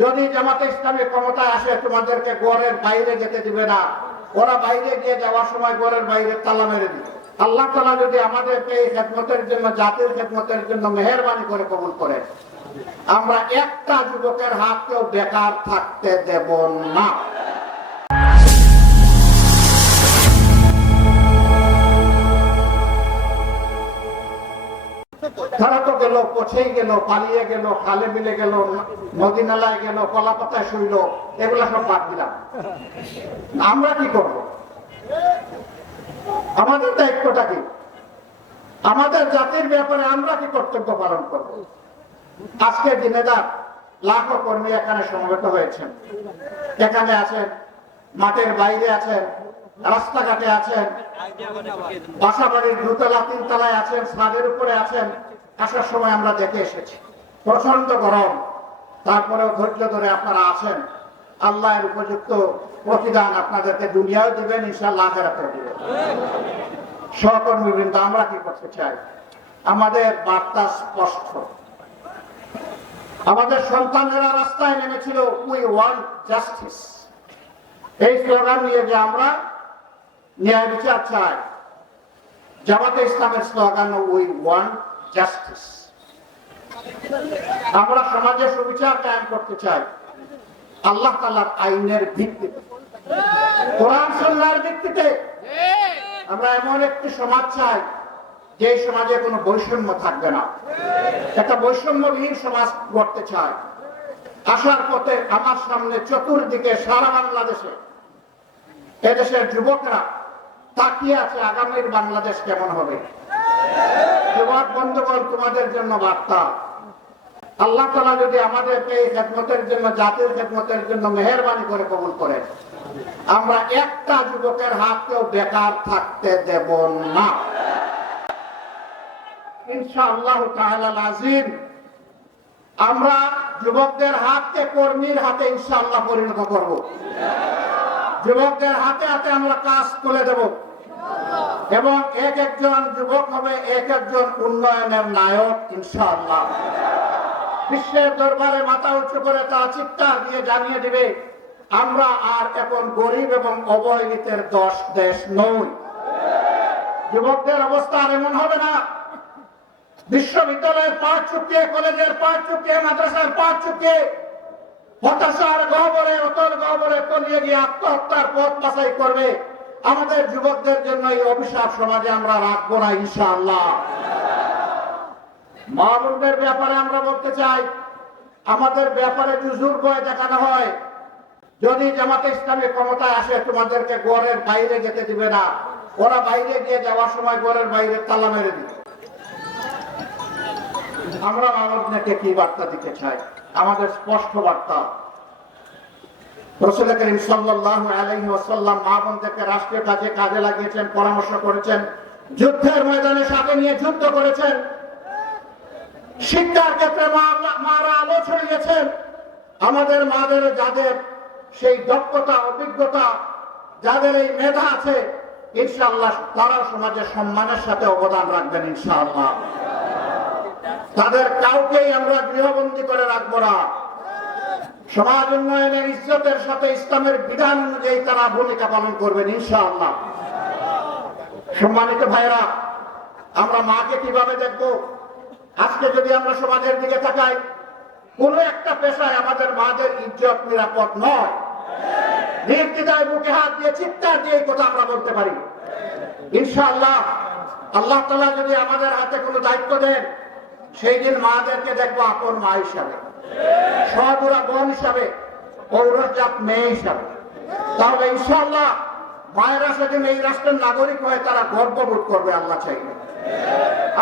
যদি জামাতে ইসলামী ক্ষমতায় আসে, তোমাদেরকে গোয়ারের বাইরে যেতে দিবে না। ওরা বাইরে গিয়ে যাওয়ার সময় গোয়ারের বাইরে তালা মেরে দিবে। আল্লাহ তালা যদি আমাদেরকে এই খেদমতের জন্য, জাতির খেদমতের জন্য মেহরবানি করে কবুল করে, আমরা একটা যুবকের হাত হাতকেও বেকার থাকতে দেব না। তারা তো গেল, পছেই গেল, পালিয়ে গেল, খালে মিলে গেল নদী নালায় গেল কলা পাতায় শুইল, এগুলা সব বাদ দিলাম। আমরা কি করব? আমাদের দায়িত্বটা কি? আমাদের জাতির ব্যাপারে আমরা কি কর্তব্য পালন করব? আজকের দিনে দা লাখো কর্মী এখানে সমবেত হয়েছেন। এখানে আছেন, মাঠের বাইরে আছেন রাস্তাঘাটে আছেন বাসা বাড়ির দুতলা, তিনতলায় আছেন ছাদের উপরে আছেন, আসার সময় আমরা দেখে এসেছি। প্রচণ্ড গরম। তারপরেও ধৈর্য ধরে আপনারা আছেন। আল্লাহর উপযুক্ত প্রতিদান আপনাদেরকে দুনিয়াও দিবেন ইনশাল্লাহ আখেরাতে দিবেন। সহকর্মীবৃন্দ, আমরা কি করতে চাই? আমাদের বার্তা স্পষ্ট। আমাদের সন্তানেরা রাস্তায় নেমেছিল উই ওয়ান্ট জাস্টিস এই স্লোগান নিয়ে যে আমরা ন্যায় বিচার চাই। জামাতে ইসলামের স্লোগান উই ওয়ান্ট জাস্টিস আমরা সমাজে সুবিচার কায়েম করতে চাই। আল্লাহ তালার আইনের ভিত্তিতে। কোরআন সন্ন্যার ভিত্তিতে। আমরা এমন একটি সমাজ চাই, যে সমাজে কোনো বৈষম্য থাকবে না। একটা বৈষম্যবিহীন সমাজ গড়তে চাই। আসার পথে আমার সামনে চতুর্দিকে সারা বাংলাদেশে এদেশের যুবকরা তাকিয়ে আছে আগামীর বাংলাদেশ কেমন হবে? যুবক বন্ধুগণ, তোমাদের জন্য বার্তা। আল্লাহ তালা যদি আমাদেরকে এই খেদমতের জন্য, জাতির খেদমতের জন্য মেহরবানি করে কবুল করে আমরা একটা যুবকের হাতকেও বেকার থাকতে দেব না। আমরা যুবকদের হাতকে কর্মীর হাতে ইনশাআল্লাহ পরিণত করব। যুবকদের হাতে হাতে আমরা কাজ তুলে দেব। এবং এক একজন যুবক হবে, এক একজন উন্নয়নের নায়ক, ইনশাআল্লাহ। বিশ্বের দরবারে মাথা উঁচু করে তা চিৎকার দিয়ে জানিয়ে দিবে, আমরা আর এখন গরিব এবং অবহেলিতের দশ দেশ নই। যুবকদের অবস্থা আর এমন হবে না। বিশ্ববিদ্যালয়ের পাঠ চুকিয়ে কলেজের পাঠ চুকিয়ে মাদ্রাসার পাঠ চুকিয়ে হতাশার গহবরে তলিয়ে গিয়ে আত্মহত্যার পথ বাছাই করবে। আমাদের যুবকদের জন্য এই অভিশাপ সমাজে আমরা রাখব না, ইনশাআল্লাহ। মা বোনদের ব্যাপারে আমরা বলতে চাই, আমাদের ব্যাপারে জুজুর বয়ে দেখানো হয়। যদি জামাতে ইসলামী ক্ষমতায় আসে, তোমাদেরকে গড়ের বাইরে যেতে দিবে না। ওরা বাইরে গিয়ে যাওয়ার সময় গড়ের বাইরে তালা মেরে দিবে। আমরা আমাদেরকে কি বার্তা দিতে চাই? আমাদের স্পষ্ট বার্তা। রসুল করিম কাজে কাজে লাগিয়েছেন, পরামর্শ করেছেন, যুদ্ধের ময়দানে সাথে নিয়ে যুদ্ধ করেছেন। শিক্ষার ক্ষেত্রে মারা আলো ছড়িয়েছেন আমাদের মাদের যাদের সেই দক্ষতা, অভিজ্ঞতা, যাদের এই মেধা আছে, ইনশাআল্লাহ তারা সমাজে সম্মানের সাথে অবদান রাখবেন, ইনশাআল্লাহ। তাদের কাউকেই আমরা গৃহবন্দী করে রাখব না। সমাজ উন্নয়নের ইজ্জতের সাথে ইসলামের বিধান অনুযায়ী তারা ভূমিকা পালন করবেন, ইনশাআল্লাহ। সম্মানিত ভাইরা আমরা মাকে কীভাবে দেখব? আজকে যদি আমরা সমাজের দিকে তাকাই, কোন একটা পেশায় আমাদের মাদের ইজ্জত নিরাপদ নয়। নির্দিদায় বুকে হাত দিয়ে, চিৎকার দিয়ে কথা আমরা বলতে পারি। ইনশাআল্লাহ, আল্লাহ তালা যদি আমাদের হাতে কোনো দায়িত্ব দেন, সেই দিন মাদেরকে দেখব আপন মা হিসাবে। বোন হিসাবে, পৌরজাত মেয়ে হিসাবে। তাহলে ইনশাআল্লাহ মায়েরা সেদিন এই রাষ্ট্রের নাগরিক হয়ে তারা গর্ববোধ করবে আল্লাহ চাইলে।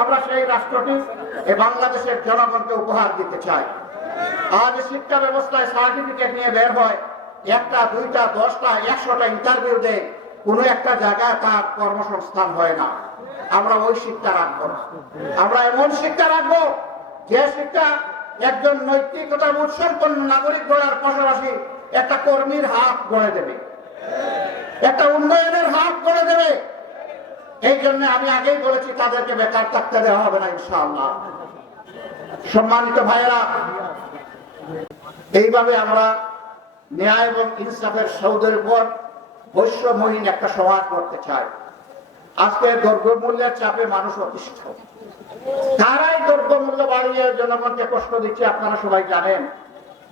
আমরা সেই রাষ্ট্রটি এ বাংলাদেশের জনগণকে উপহার দিতে চাই। আজ শিক্ষা ব্যবস্থায় সার্টিফিকেট নিয়ে বের হয়, একটা, দুইটা, দশটা, একশোটা ইন্টারভিউ দেয়, কোনো একটা জায়গায় তার কর্মসংস্থান হয় না। আমরা ওই শিক্ষা রাখব আমরা এমন শিক্ষা রাখব, যে শিক্ষা একজন নৈতিকতা উৎসম্পন্ন নাগরিক গড়ার পাশাপাশি একটা কর্মীর হাত গড়ে দেবে। একটা উন্নয়নের হাত গড়ে দেবে। এই জন্য আমি আগেই বলেছি, তাদেরকে বেকার থাকতে দেওয়া হবে না ইনশাআল্লাহ। সম্মানিত ভাইয়েরা, এইভাবে আমরা ন্যায় এবং ইনসাফের সৌদের উপর বৈশ্যমহীন একটা সমাজ করতে চাই। আজকে দ্রব্যমূল্যের চাপে মানুষ অতিষ্ঠ। তারাই দ্রব্যমূল্য বাড়িয়ে জনগণকে কষ্ট দিচ্ছে, আপনারা সবাই জানেন।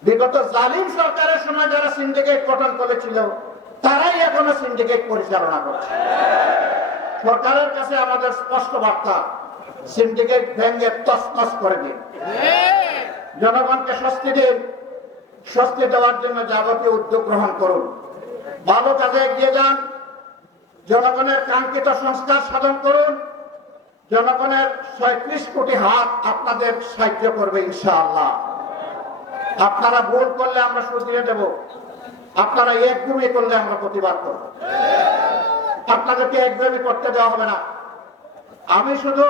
বিগত জালিম সরকারের সময় যারা সিন্ডিকেট গঠন করেছিল, তারাই এখনও সিন্ডিকেট পরিচালনা করছে। সরকারের কাছে আমাদের স্পষ্ট বার্তা সিন্ডিকেট ভেঙে তসনস করে দিন। জনগণকে স্বস্তি দিন, স্বস্তি দেওয়ার জন্য যাবতীয় উদ্যোগ গ্রহণ করুন। ভালো কাজে এগিয়ে যান, জনগণের কাঙ্ক্ষিত সংস্কার সাধন করুন। জনগণের ছয়ত্রিশ কোটি হাত আপনাদের সাহায্য করবে ইনশাআল্লাহ। আপনারা ভুল করলে আমরা শুধরিয়ে দেব। আপনারা একদমই করলে আমরা প্রতিবাদ করব। আপনাদেরকে একদমই করতে দেওয়া হবে না। আমি শুধু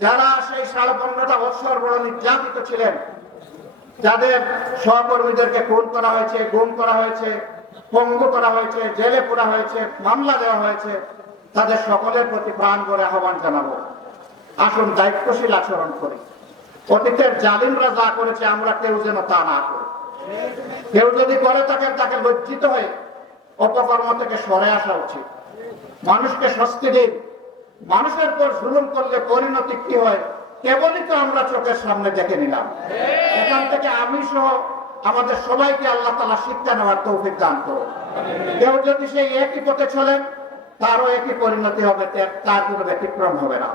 যারা সেই সাড়ে পনেরোটা বছর বড় নির্যাতিত ছিলেন, যাদের সহকর্মীদেরকে খুন করা হয়েছে, গুম করা হয়েছে, পঙ্গু করা হয়েছে, জেলে পোড়া হয়েছে, মামলা দেওয়া হয়েছে তাদের সকলের প্রতি প্রাণ করে আহ্বান জানাব। আসুন দায়িত্বশীল আচরণ করি। অতীতের জালিমরা যা করেছে, আমরা কেউ যেন তা না করি। কেউ যদি করে থাকেন তাকে লজ্জিত হয়ে অপকর্ম থেকে সরে আসা উচিত। মানুষকে স্বস্তি দিন। মানুষের পর জুলুম করলে পরিণতি কি হয়, কেবলই তো আমরা চোখের সামনে দেখে নিলাম। এখান থেকে আমি সহ আমাদের সবাইকে আল্লাহ তালা শিক্ষা নেওয়ার তৌফিক দান করুন। কেউ যদি সেই একই পথে চলেন তারও একই পরিণতি হবে তার কোনো ব্যতিক্রম হবে না।